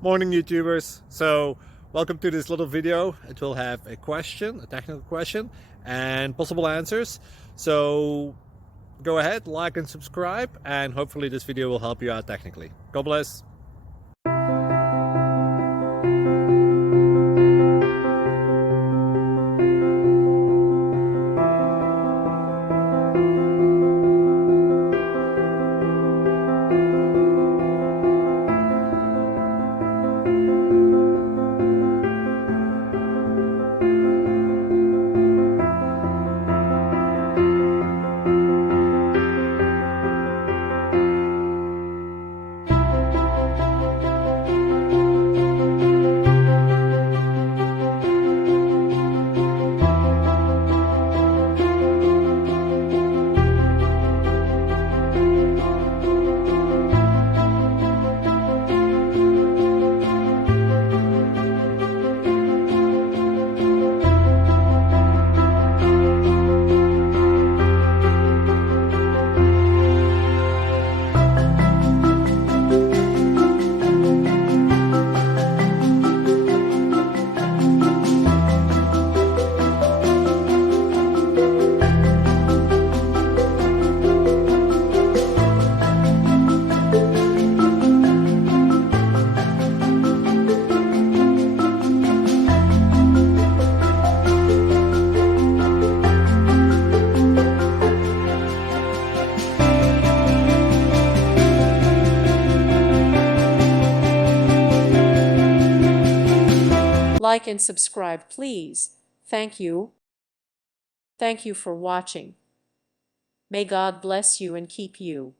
Morning YouTubers. So welcome to this little video. It will have a question, a technical question, and possible answers. So go ahead, like and subscribe, and hopefully this video will help you out technically. God bless. Like and subscribe, please. Thank you. Thank you for watching. May God bless you and keep you.